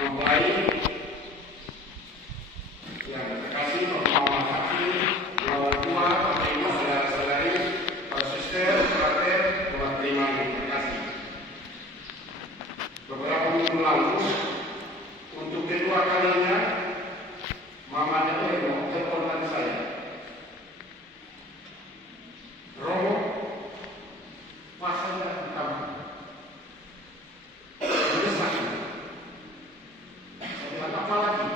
memulai yang terkasih Bapak Saksi, Bapak Tua, Bapak Ibu, saudara-saudari, para suster, frater, Bapak terima yang terkasih. Beberapa minggu lalu, untuk kedua kalinya, mamanya Eno teleponan saya. Romo, pasal datang kamu. Apa lagi?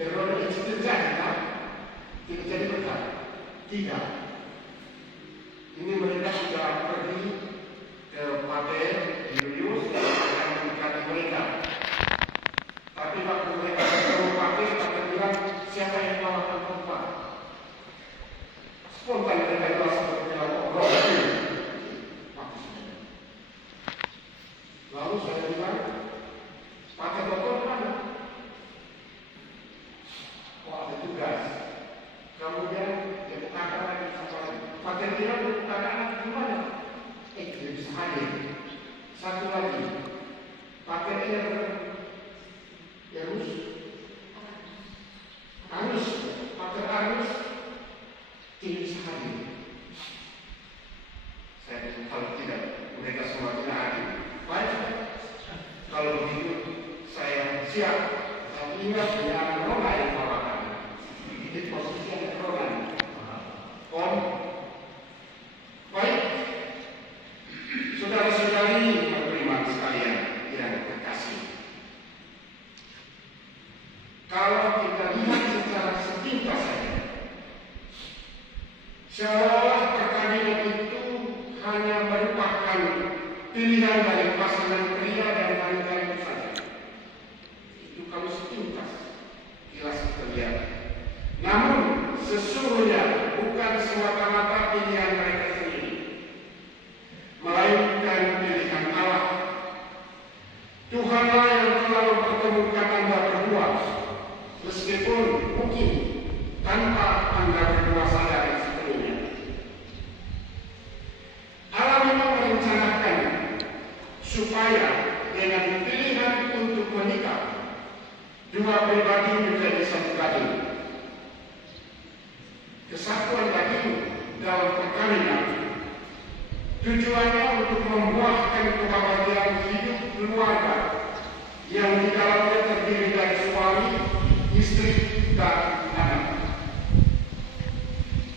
Teror itu terjadi, kan? Tidak jadi berkat. Tidak. Ini mereka sudah pergi ke Pater Julius yang mendekati mereka. Tapi waktu mereka ketemu Pater, Pater bilang, siapa yang melakukan korban? Spontan mereka jelas seperti roh. Lalu saya bilang, Pater dokter mana? Ada tugas. Kemudian dia bukakan lagi sama Pater bilang bukakan gimana? Dia bisa hadir. Satu lagi, Pater dia Arus, Pater Arus tidak bisa hadir. Saya bilang kalau tidak, mereka semua tidak hadir. Baik, kalau begitu saya siap. Saya ingat dia Rona yang bawakan. Di posisi yang Rona. Baik, saudara-saudari beriman sekalian yang terkasih. Kalau kita lihat secara sepintas saja, seolah perkawinan itu hanya merupakan pilihan dari pasangan pria dan wanita itu saja. Itu kalau sepintas jelas terlihat. Namun sesungguhnya bukan semata-mata pilihan mereka sendiri, melainkan pilihan Allah. Tuhanlah yang telah mempertemukan Anda berdua, meskipun mungkin tanpa Anda berdua sadari sebelumnya. Allah memang merencanakan supaya dengan pilihan untuk menikah, dua pribadi menjadi satu daging. Kesatuan daging dalam perkawinan tujuannya untuk membuahkan kebahagiaan hidup keluarga yang di dalamnya terdiri dari suami, istri, dan anak.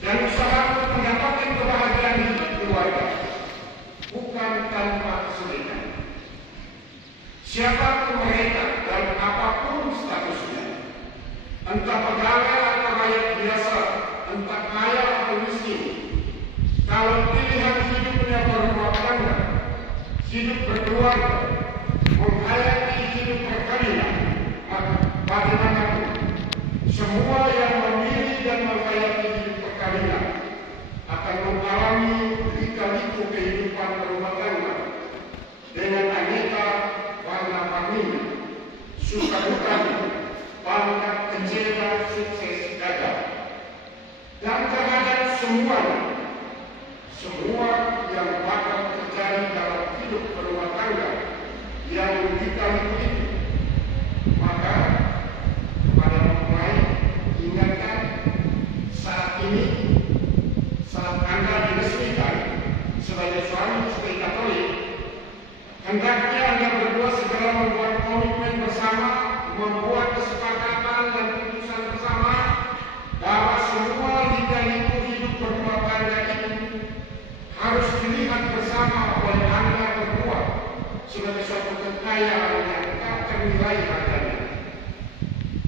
Dan usaha untuk mendapatkan kebahagiaan hidup keluarga bukan tanpa kesulitan. Siapapun mereka dan apapun statusnya, entah pegawai atau rakyat biasa, entah kaya atau miskin, kalau pilihan hidupnya berumah tangga, hidup berkeluarga, menghayati hidup berkawinan, maka bagaimanapun semua yang memilih dan menghayati hidup berkawinan akan mengalami lika-liku kehidupan berumah tangga dengan aneka warna-warninya, suka dukanya, bangga, kecewa, sukses, gagal. Dan terhadap semua yang bakal terjadi dalam hidup berumah tangga yang lika-liku itu, maka kepada mempelai ingatkan saat ini, saat Anda diresmikan sebagai suami istri Katolik, hendaknya Anda berdua segera membuat komitmen bersama, membuat kesepakatan dan putusan bersama bahwa semua lika-liku hidup berumah tangga itu harus dilihat bersama oleh Anda berdua sebagai suatu kekayaan yang tak ternilai harganya.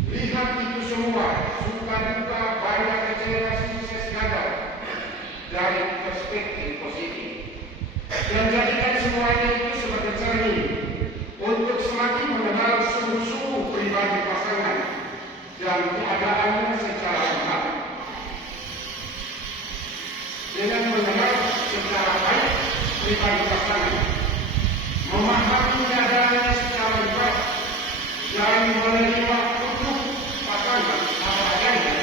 Lihat itu semua, suka duka, banyak kecewa, sukses, gagal, dari perspektif positif. Dan jadikan semuanya itu sebagai cermin untuk semakin mengenal sungguh-sungguh pribadi pasangan dan keadaannya secara lengkap. Dengan mengenal secara baik pribadi pasangan, memahami keadaannya secara lengkap, dan menerima utuh pasangan apa adanya,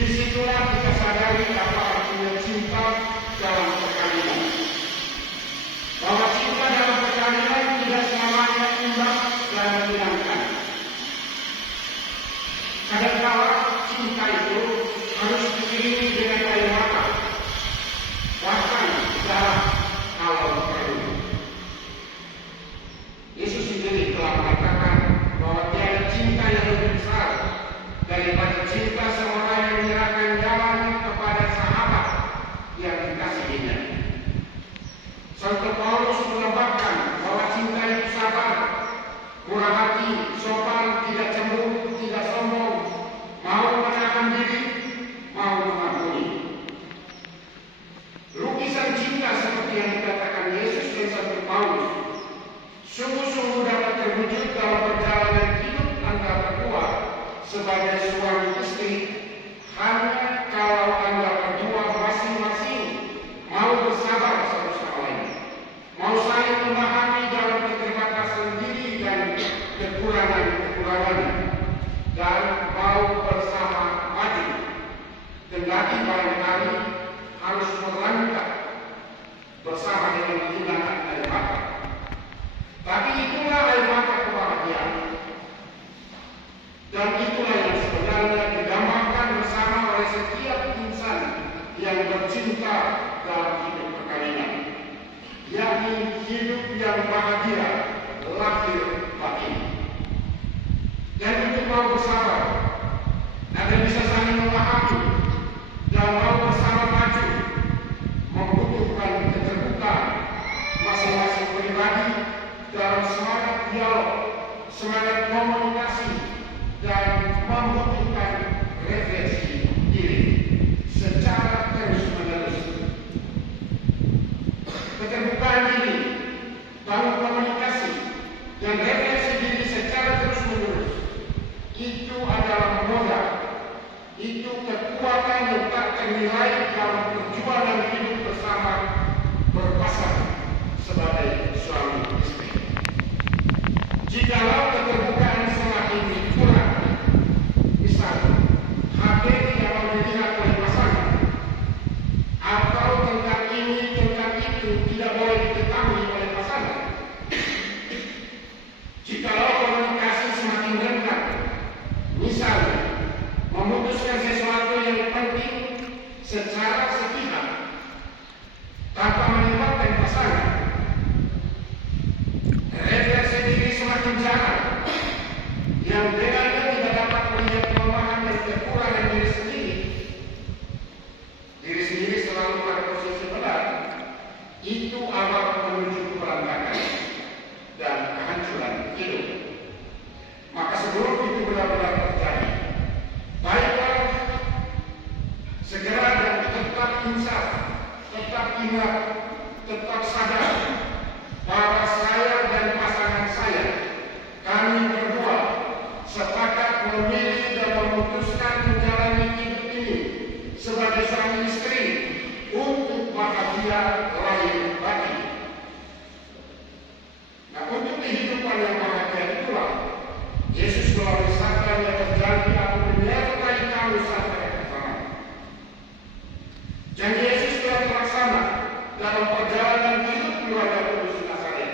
disitulah kita sadari apa artinya cinta dalam perkawinan. Bahwa cinta dalam perkawinan tidak selamanya indah dan menyenangkan. Kadangkala cinta itu harus diiringi dengan air mata, bahkan darah kalau perlu. Yesus sendiri telah mengatakan bahwa tiada cinta yang lebih besar daripada cinta seorang yang menyerahkan nyawa kepada sahabat yang dikasihinya. Santo Paulus menambahkan bahwa cinta itu sabar, murah hati, sopan, tidak cemburu, tidak sombong, mau menahan diri, mau mengampuni. Lukisan cinta seperti yang dikatakan Yesus dan Santo Paulus sungguh-sungguh dapat terwujud dalam perjalanan hidup Anda berdua sebagai suami istri hanya kalau Anda berdua masing-masing mau bersabar satu sama lain, mau saling memahami dalam keterbatasan diri dan kekurangan-kekurangan, dan mau bersama maju. Kendati barangkali harus melangkah bersama dengan kehilangan air mata. Tapi itulah air mata kebahagiaan. Dan itulah yang sebenarnya digambarkan bersama oleh setiap insan yang bercinta dalam hidup perkawinan, yakni hidup yang bahagia lahir batin. Dan untuk mau bersabar agar bisa saling memahami dan mau bersama maju membutuhkan keterbukaan masing-masing pribadi dalam semangat dialog, semangat komunikasi, dan membutuhkan refleksi diri secara terus-menerus. Keterbukaan diri, bangun komunikasi, dan refleksi diri secara terus-menerus itu adalah modal, itu kekuatan yang tak ternilai dalam perjuangan hidup bersama berpasangan sebagai suami istri. Jikalau keterbukaan semakin kurang, misalnya HP tidak mau dilihat oleh pasangan, atau tentang ini tentang itu tidak boleh diketahui oleh pasangan, jikalau komunikasi semakin renggang, misalnya memutuskan sesuatu yang penting secara sepihak tanpa melibatkan pasangan, refleksi diri semakin jarang, yang dengannya tidak dapat melihat kelemahan dan kekurangan diri sendiri. Diri sendiri selalu pada posisi benar. Itu awal menuju keberantakan dan kehancuran hidup. Maka sebelum itu benar-benar terjadi, baiklah segera dan tetap insaf, tetap ingat, tetap sadar bahwa saya dan pasangan saya, kami berdua sepakat memilih dan memutuskan menjalani hidup ini sebagai suami istri untuk bahagia lahir batin. Nah, untuk kehidupan yang bahagia itulah Yesus melalui sabda yang berjanji, aku menyertai kamu sampai akhir zaman. Janji Yesus telah terlaksana dalam perjalanan hidup keluarga kudus Nazaret.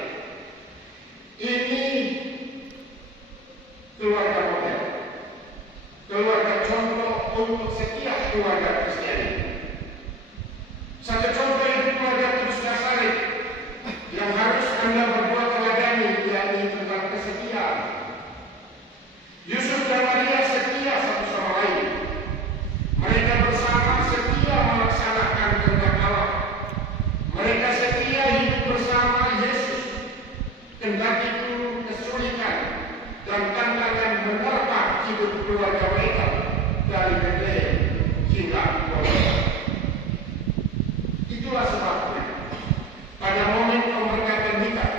Ini keluarga model, keluarga contoh untuk setiap keluarga Kristiani. Satu contoh hidup keluarga kudus Nazaret yang harus Anda berdua teladani, yakni tentang kesetiaan. Yusuf dan Maria setia satu sama lain. Mereka bersama setia melaksanakan kehendak Allah. Mereka setia hidup bersama Yesus, kendati pun kesulitan dan tantangan menerpa hidup keluarga mereka dari Betlehem hingga Golgota. Itulah sebabnya pada momen pemberkatan nikah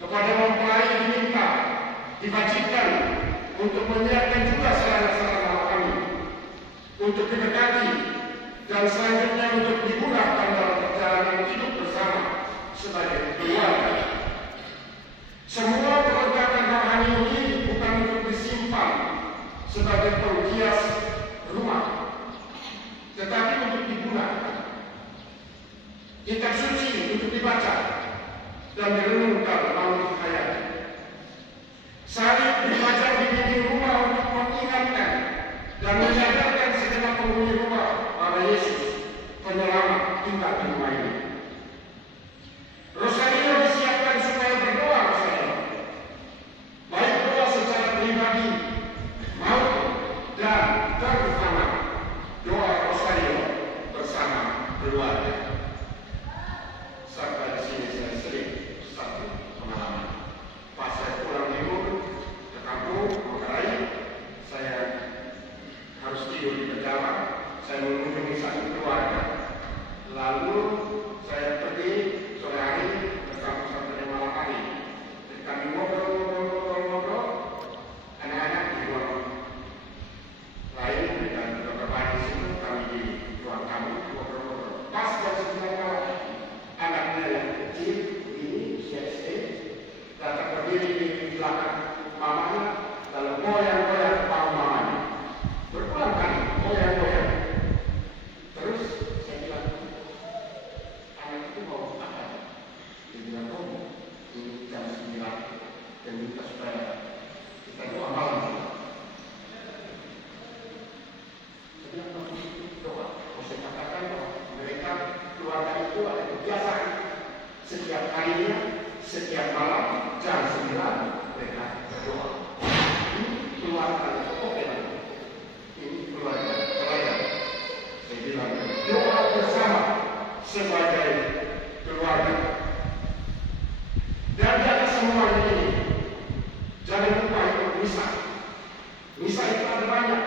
kepada mempelai diminta diwajibkan untuk menyiapkan juga sarana-sarana rohani untuk didekati dan selanjutnya untuk digunakan dalam perjalanan hidup bersama sebagai keluarga. Semua perlengkapan rohani ini bukan untuk disimpan sebagai penghias rumah, tetapi untuk digunakan. Kitab suci untuk dibaca dan direnungkan dalam hayat. berdiri di belakang mamanya, lalu goyang-goyang kepala mamanya. Berulang kali goyang-goyang. Terus saya bilang, anak itu mau apa? Dia bilang, oh, ini jam 9 dan minta supaya kita doa malam. Saya bilang, doa. Saya katakan bahwa mereka keluarga itu ada kebiasaan setiap harinya, setiap malam jam 9 mereka berdoa. Ini keluarga itu oke lah. Ini keluarga pelayan. Saya bilang doa bersama sebagai keluarga. Dan di atas semua ini jangan lupa itu misa. Misa itu ada banyak,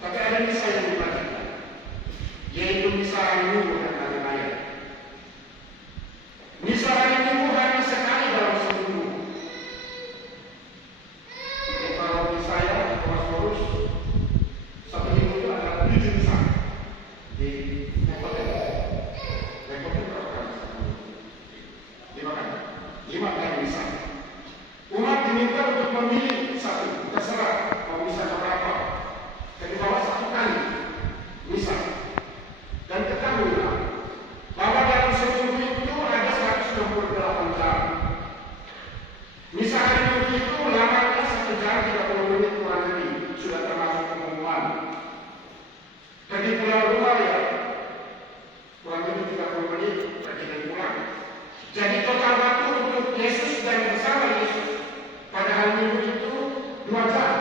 tapi ada misa yang dibacakan, yaitu misa hari Minggu dan hari Raya. Misa hari Minggu hanya sekali dalam seminggu. Jadi kalau di saya, Thomas Paulus, satu minggu itu ada 7 misa di Nekoten. Nekoten berapa kali satu minggu? 5 kali. 5 kali misa. Umat diminta untuk memilih satu, terserah mau misa berapa. Jadi bawa 1 kali misa. Dan ketahuilah bahwa dalam seminggu itu ada 168 jam. Misa hari Minggu itu lamanya 1 jam 30 menit kurang lebih, sudah termasuk pengumuman. Pergi pulang rumah ya, kurang lebih 30 menit pergi dan pulang. Jadi total waktu untuk Yesus dan bersama Yesus pada hari Minggu itu 2 jam.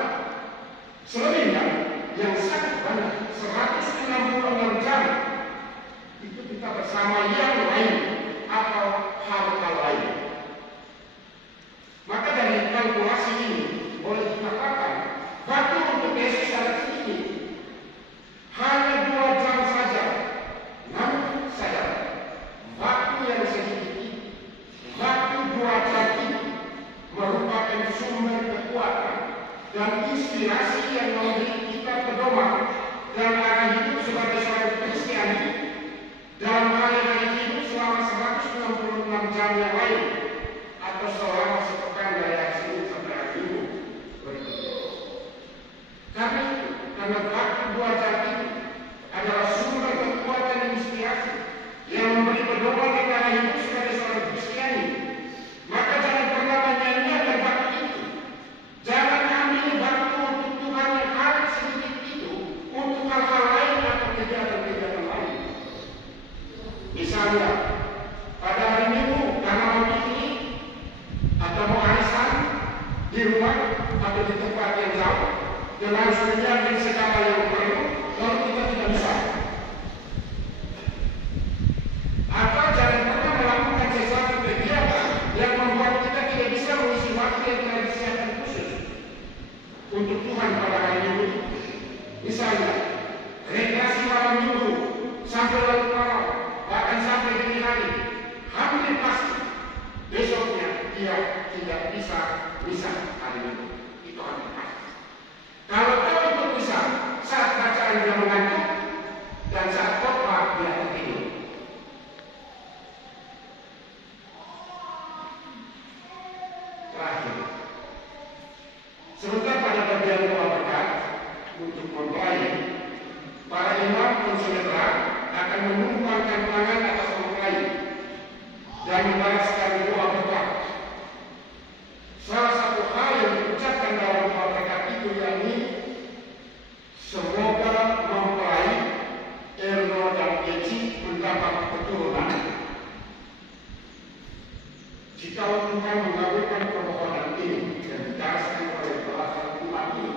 Selebihnya yang sangat banyak, 166 jam itu kita bersama yang lain atau hal-hal lain. Maka dari kalkulasi ini boleh dikatakan waktu untuk Yesus sangat sedikit, hanya 2 jam saja. Namun sadar, waktu yang sedikit ini, waktu 2 jam ini merupakan sumber kekuatan dan inspirasi yang memberi kita pedoman dan arah hidup sebagai seorang Kristian dalam hari-hari hidup selama 166 jam yang lain atau selama sepekan dari hari Senin sampai hari Minggu berikutnya. Karena waktu 2 jam itu adalah sumber kekuatan dan inspirasi yang memberi pedoman dan arah hidup sebagai seorang Kristian, maka jangan pernah menyanyiakan waktu itu. Jangan ambil waktu untuk Tuhan yang hari sedikit itu untuk hal-hal lain atau kegiatan-kegiatan lain. Misalnya, pada hari Minggu karena mau piknik atau mau arisan di rumah atau di tempat yang jauh dan harus menyiapkan segala yang perlu, lalu kita tidak bisa. Atau jangan pernah melakukan sesuatu kegiatan yang membuat kita tidak bisa mengisi waktu yang telah disiapkan khusus untuk Tuhan pada hari Minggu. Misalnya, rekreasi malam Minggu sampai larut malam, bahkan sampai dini hari, hampir pasti besoknya dia tidak bisa hari Minggu. Itu hampir pasti. Kalau kau ikut bisa saat bacaan dia mengantuk dan saat khotbah dia tertidur. Terakhir, sebentar pada bagian doa berkat untuk mempelai, para imam konselebran akan menumpangkan tangan atas mempelai dan membalaskan doa berkat. Salah satu hal yang diucapkan dalam doa berkat itu yakni semoga mempelai Erno dan Eci mendapat keturunan. Jika Tuhan mengabulkan permohonan ini dan didasarkan oleh belasan umat ini,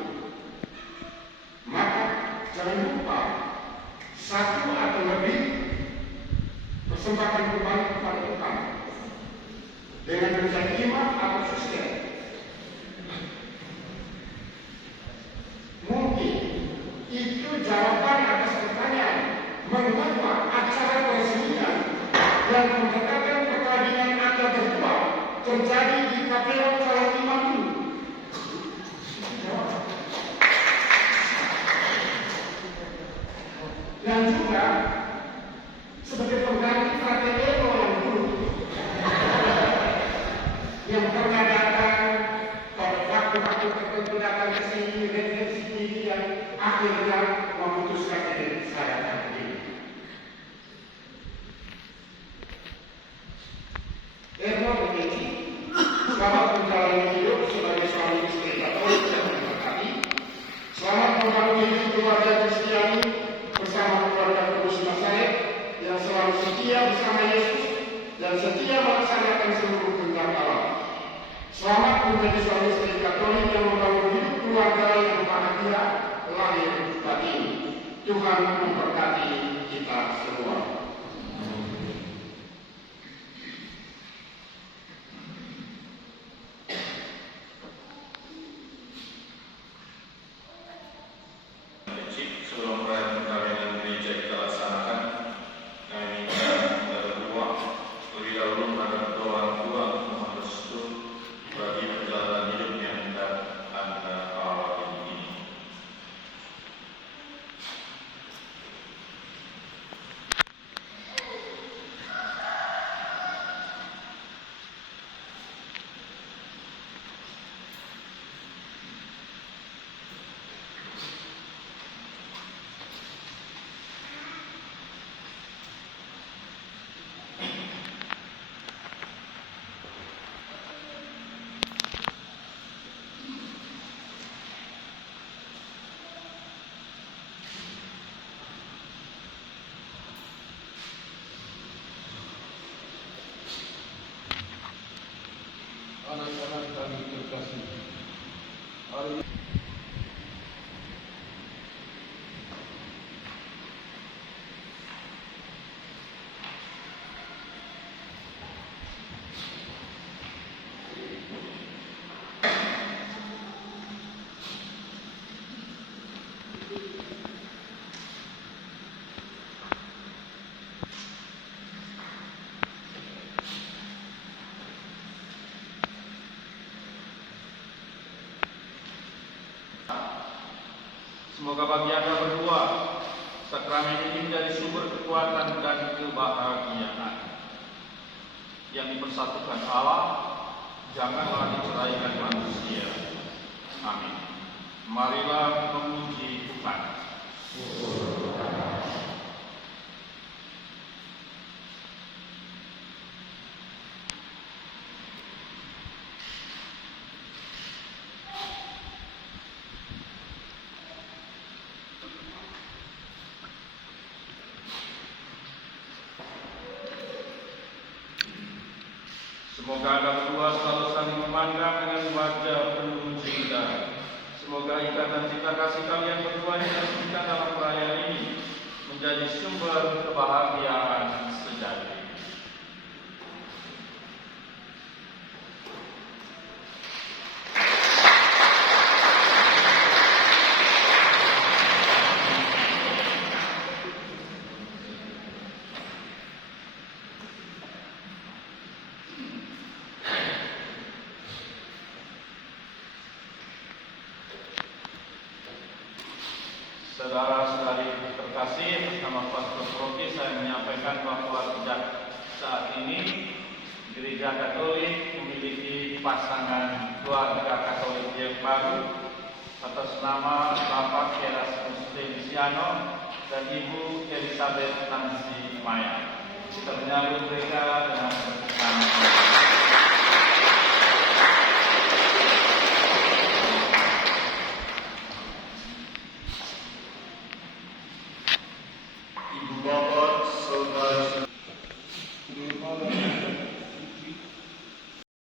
maka jangan lupa 1 atau lebih persembahkan kembali kepada Tuhan dengan menjadi imam atau suster. Mungkin itu jawaban atas pertanyaan mengapa acara peresmian dan pemberkatan perkawinan Anda berdua terjadi di KPU calon imam ini. Dan juga sebagai pengganti Frater Eno yang dulu yang pernah datang dan setia melaksanakan seluruh perintah Allah. Selamat menjadi suami istri Katolik yang membangun hidup keluarga yang bahagia lahir batin. Tuhan memberkati kita semua. Sebelum perayaan perkawinan gereja kita laksanakan, kami minta kita berdua lebih dahulu menghadap kedua orang tua untuk mohon restu bagi perjalanan hidup yang hendak Anda awali ini. Anak-anak kami terkasih, hari ini Semoga bagi Anda berdua, sakramen ini menjadi sumber kekuatan dan kebahagiaan yang dipersatukan Allah, janganlah diceraikan manusia. Amin. Marilah memuji Tuhan. Semoga Anda berdua selalu saling memandang dengan wajah penuh cinta. Semoga ikatan cinta kasih kalian berdua yang tercipta dalam perayaan ini menjadi sumber kebahagiaan sejati. Saudara-saudari terkasih, nama Pastor Profi saya menyampaikan bahwa sejak saat ini Gereja Katolik memiliki pasangan keluarga Katolik yang baru atas nama Bapak Erasmus Feliciano dan Ibu Elizabeth Nancy Maya. Kita menyambut mereka dengan tepuk tangan.